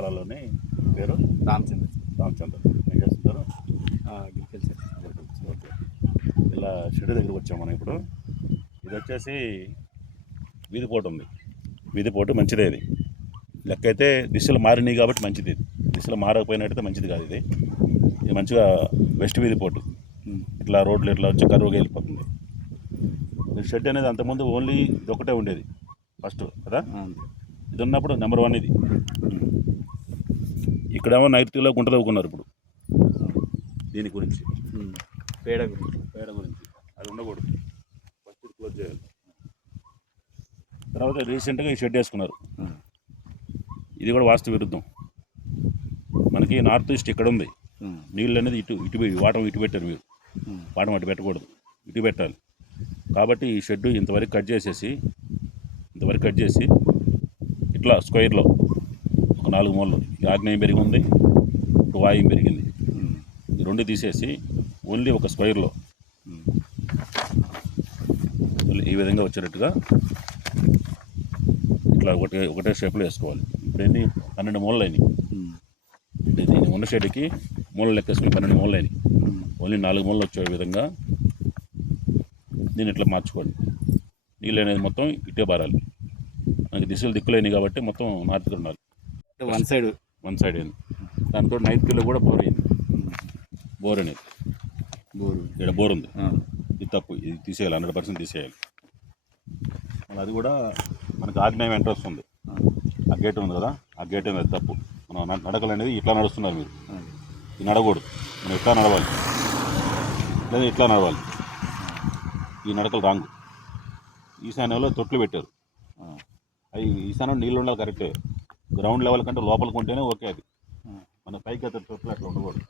కాలంలోని పేరు రామచంద్ర ఏం చేస్తుంటారు? ఓకే. ఇలా షెడ్ దగ్గరికి వచ్చాము మనం ఇప్పుడు. ఇది వచ్చేసి వీధి పోటు ఉంది. వీధి పోటు మంచిదే. ఇది లెక్క అయితే దిశలు మారినాయి కాబట్టి మంచిది. ఇది దిశలు మారకపోయినట్టయితే మంచిది కాదు. ఇది మంచిగా వెస్ట్ వీధి పోటు. ఇట్లా రోడ్లు ఇట్లా వచ్చి కరువుగా వెళ్ళిపోతుంది. షెడ్ అనేది అంతకుముందు ఓన్లీ ఇది ఒకటే ఉండేది ఫస్ట్ కదా. ఇది ఉన్నప్పుడు నెంబర్ 1 ఇది. ఇక్కడేమో నైరుతిలో గుంట తవ్వుకున్నారు ఇప్పుడు. దీని గురించి పేడ గురించి అది ఉండకూడదు. ఫస్ట్ క్లోజ్ చేయాలి. తర్వాత రీసెంట్గా ఈ షెడ్ వేసుకున్నారు. ఇది కూడా వాస్తు విరుద్ధం. మనకి నార్త్ ఈస్ట్ ఇక్కడ ఉంది. నీళ్ళు అనేది ఇటు వాటం ఇటు పెట్టారు మీరు. వాటం అటు పెట్టకూడదు, ఇటు పెట్టాలి. కాబట్టి ఈ షెడ్ ఇంతవరకు కట్ చేసి ఇట్లా స్క్వేర్లో ఒక 4 మూలలు ఆగ్నేయం పెరిగి ఉంది, ఇటు వాయుం పెరిగింది. ఈ రెండు తీసేసి ఓన్లీ ఒక స్క్వేర్లో ఈ విధంగా వచ్చేటట్టుగా ఇట్లా ఒకటే షేప్లో వేసుకోవాలి. ఇప్పుడు ఎన్ని 12 మూలలు అయినాయి. దీన్ని ఉన్న షెడ్కి మూలలు లెక్కేసుకుని 12 మూలలు అయినాయి. ఓన్లీ 4 మూలలు వచ్చే విధంగా దీన్ని ఇట్లా మార్చుకోండి. నీళ్ళు అనేది మొత్తం ఇటే బారాలి. మనకి దిశలు దిక్కులేని కాబట్టి మొత్తం నార్త్గా ఉండాలి. వన్ సైడ్ అయింది. దాంతో నైరుతిలో కూడా బోర్ అయింది. బోర్ అనేది ఇక్కడ బోర్ ఉంది. ఇది తప్పు. ఇది తీసేయాలి, 100% తీసేయాలి. మళ్ళీ అది కూడా మనకి ఆగ్నేయం ఎంట్రన్స్ ఉంది. ఆ గేట్ ఉంది కదా, ఆ గేట్ అనేది తప్పు. మనం నడకలు అనేది ఇట్లా నడుస్తున్నారు మీరు. ఇది నడకూడదు. మనం ఇట్లా నడవాలి లేదా ఇట్లా నడవాలి. ఈ నడకలు రాంగ్. ఈశాన్యంలో తొట్లు పెట్టారు. అవి ఈశాన్యం నీళ్ళు ఉండాలి కరెక్టే. గ్రౌండ్ లెవెల్ కంటే లోపలికి ఉంటేనే ఓకే. అది మన పైకి అతను తొట్లు అట్లా ఉండకూడదు.